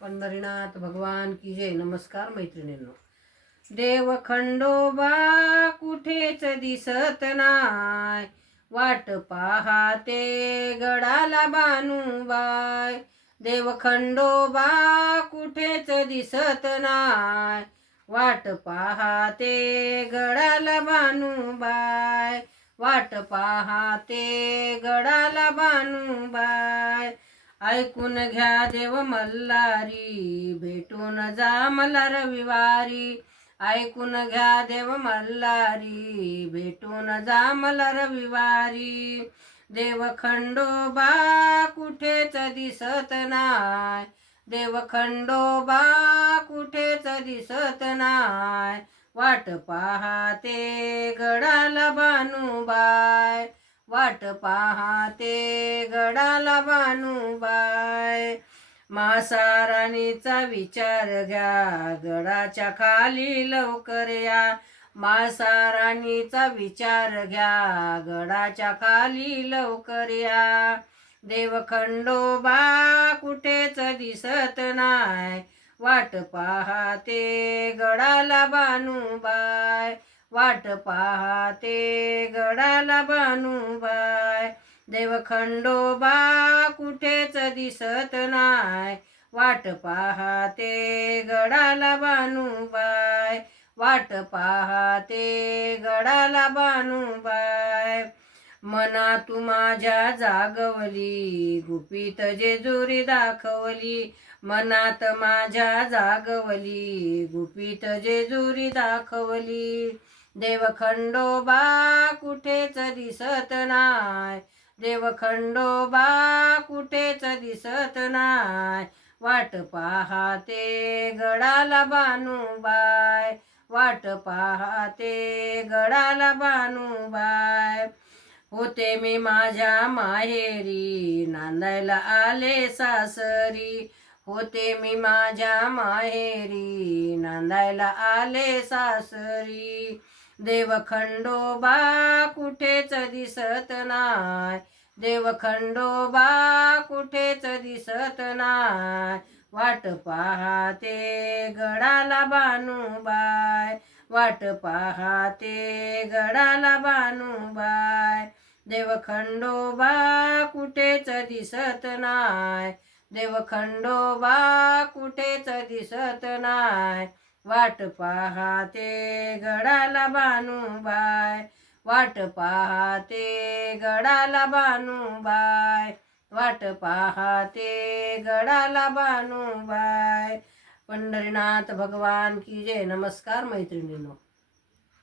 पंढरीनाथ भगवान की जय. नमस्कार मैत्रिणींनो. देव खंडोबा कुठेच दिसत नाय, वाट पाहाते गडाला बानुबाय. देव खंडोबा कुठेच दिसत नाय, वाट पाहाते गडाला बानुबाय. वाट पाहाते गडाला बानुबाय. ऐकून घ्या देव मल्हारी, भेटून जा मला रविवारी. ऐकून घ्या देव मल्हारी, भेटून जा मला रविवारी. देव खंडोबा कुठेच दिसत नाय, देव खंडोबा कुठेच दिसत नाय, वाट पाहाते गडाला बानुबाय. वाट पाहाते गडाला बानुबाय. मासाराणीचा विचार घ्या, गडाच्या खाली लवकर या. मासाराणीचा विचार घ्या, गडाच्या खाली लवकर या. देव खंडोबा कुठेच दिसत नाय, वाट पाहाते गडाला बानुबाय. वाट पाहाते गडाला बानुबाय. देव खंडोबा कुठेच दिसत नाय, वाट पाहाते गडाला बानुबाय. वाट पाहाते गडाला बानुबाय. मनात माझ्या जागवली, गुपित जेजुरी दाखवली. मनात माझ्या जागवली, गुपित जेजुरी दाखवली. देव खंडोबा कुठेच दिसत नाय, देव खंडोबा कुठेच दिसत नाय, वाट पाहाते गडाला बानुबाय. वाट पाहाते गडाला बानुबाय. होते मी माझ्या माहेरी, नांदायला आले सासरी. होते मी माझ्या माहेरी, नांदायला आले सासरी. देव खंडोबा कुठेच दिसत नाय, देव खंडोबा कुठेच दिसत नाय, वाट पाहाते गडाला बानुबाय. वाट पाहाते गडाला बानुबाय. देव खंडोबा कुठेच दिसत नाय, देव खंडोबा कुठेच दिसत नाय, वाट पाहाते गडाला बानुबाय. वाट पाहाते गडाला बानुबाय. वाट पाहाते गडाला बानुबाय. पंढरीनाथ भगवान की जय. नमस्कार मैत्रिणींनो.